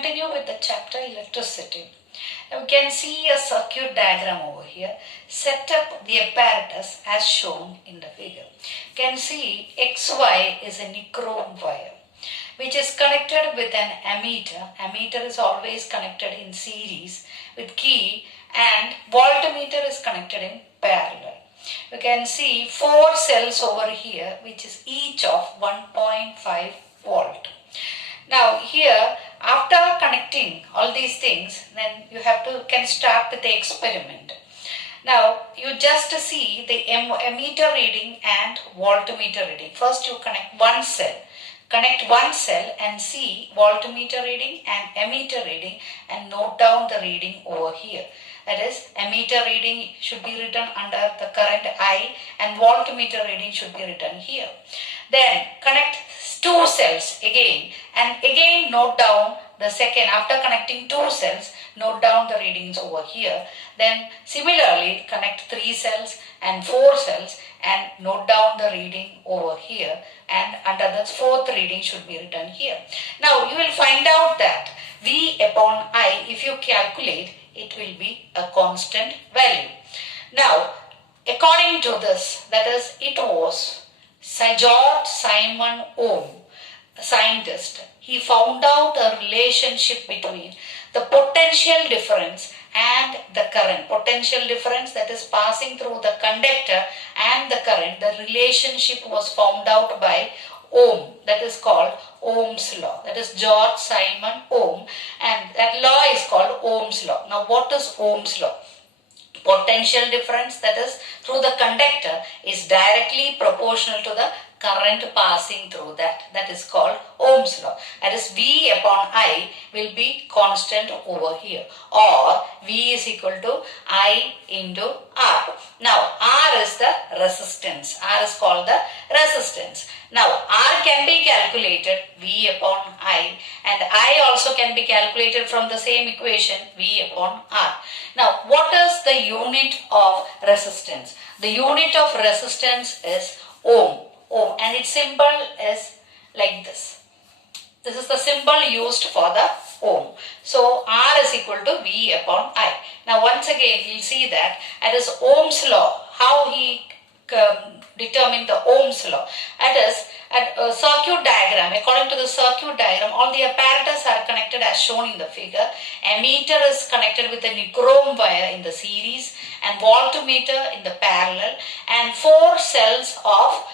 continue with the chapter electricity. Now we can see a circuit diagram over here. Set up the apparatus as shown in the figure. You can see XY is a nichrome wire which is connected with an ammeter. Ammeter is always connected in series with key, and voltmeter is connected in parallel. You can see 4 cells over here which is each of 1.5 volt. Now here, after connecting all these things, then you can start with the experiment. Now you just see the ammeter reading and voltmeter reading. First you connect one cell. Connect one cell and see voltmeter reading and ammeter reading and note down the reading over here. That is, ammeter reading should be written under the current I and voltmeter reading should be written here. Then connect 2 cells again and again note down the second. After connecting 2 cells, note down the readings over here. Then similarly connect 3 cells and 4 cells and note down the reading over here, and under the 4th reading should be written here. Now you will find out that V upon I, if you calculate, it will be a constant value. Now according to this, that is, it was George Simon Ohm, a scientist. He found out a relationship between the potential difference and the current. Potential difference, that is passing through the conductor, and the current. The relationship was found out by Ohm. That is called Ohm's law. That is George Simon Ohm, and that law is called Ohm's law. Now what is Ohm's law? Potential difference, that is through the conductor, is directly proportional to the current passing through that. That is called Ohm's law. That is V upon I will be constant over here, or V is equal to I into R. Now R is the resistance. R is called the resistance. Now R can be calculated V upon I, and I also can be calculated from the same equation V upon R. Now what is the unit of resistance? The unit of resistance is Ohm. Ohm, and its symbol is like this. This is the symbol used for the Ohm. So R is equal to V upon I. Now once again we'll see that it is Ohm's law. How he determined the Ohm's law. That is, at a circuit diagram, according to the circuit diagram, all the apparatus are connected as shown in the figure. Ammeter is connected with a nichrome wire in the series and voltmeter in the parallel, and 4 cells of,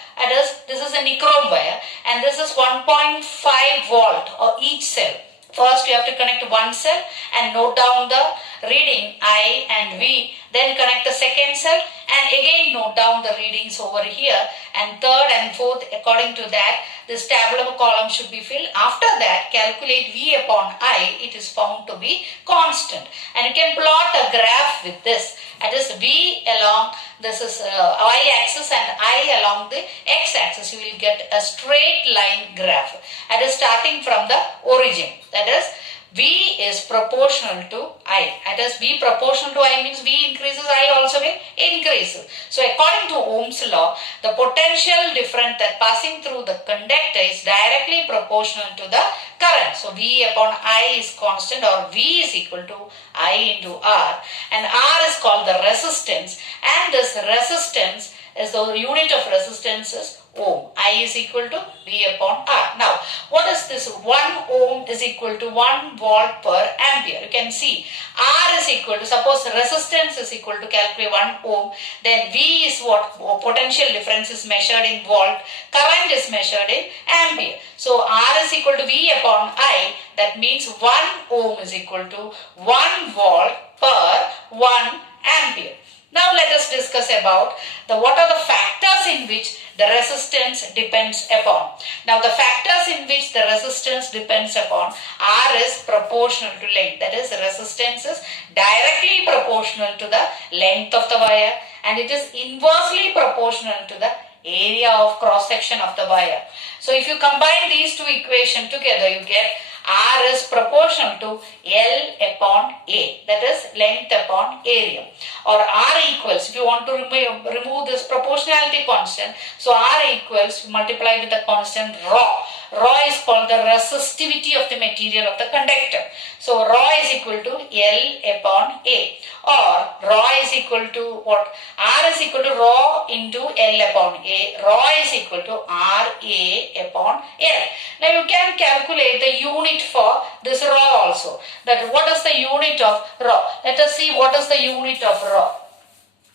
this is a nichrome wire, and this is 1.5 volt or each cell. First you have to connect one cell and note down the reading I and V, then connect the second cell and again note down the readings over here, and 3rd and 4th, according to that this tabular column should be filled. After that calculate V upon I, it is found to be constant, and you can plot a graph with this. That is V along, this is y-axis, and I along the x-axis. You will get a straight line graph. That is starting from the origin. That is V is proportional to I. That is V proportional to I means V increases, I also will increase. So according to Ohm's law, the potential difference that passing through the conductor is directly proportional to the current. So V upon I is constant, or V is equal to I into R, and R is called the resistance, and this resistance is the unit of resistance is Ohm. I is equal to V upon R. Now what is this? 1 ohm is equal to 1 volt per ampere. You can see R is equal to, suppose resistance is equal to, calculate 1 ohm, then V is what? Potential difference is measured in volt, current is measured in ampere. So R is equal to V upon I. That means 1 ohm is equal to 1 volt per 1 ampere. Now let us discuss about what are the factors in which the resistance depends upon. Now the factors in which the resistance depends upon, R is proportional to length. That is, resistance is directly proportional to the length of the wire, and it is inversely proportional to the area of cross section of the wire. So if you combine these two equations together, you get R is proportional to L upon A, that is length upon area, or R equals, if you want to remove this proportionality constant, so R equals, multiply with the constant rho. Rho is called the resistivity of the material of the conductor. So Rho is equal to L upon A, or Rho is equal to what? R is equal to Rho into L upon A. Rho is equal to RA upon L. Now you can calculate the unit for this Rho also. That what is the unit of Rho? Let us see what is the unit of Rho.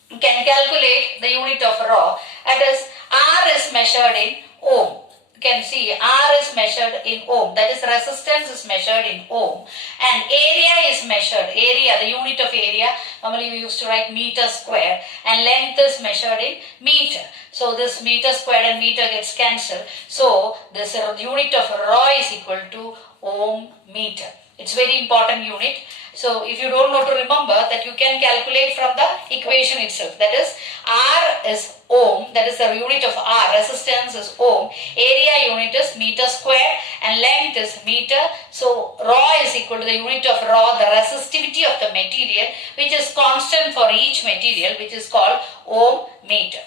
You can calculate the unit of Rho. That is, R is measured in ohm. You can see R is measured in ohm, that is resistance is measured in ohm, and area is measured, the unit of area, normally we used to write meter square, and length is measured in meter. So this meter square and meter gets cancelled. So this unit of Rho is equal to ohm meter. It's very important unit. So if you don't know to remember, that you can calculate from the equation itself. That is, R is ohm, that is the unit of R, resistance is ohm, area unit is meter square, and length is meter. So Rho is equal to the unit of Rho, the resistivity of the material, which is constant for each material, which is called ohm meter.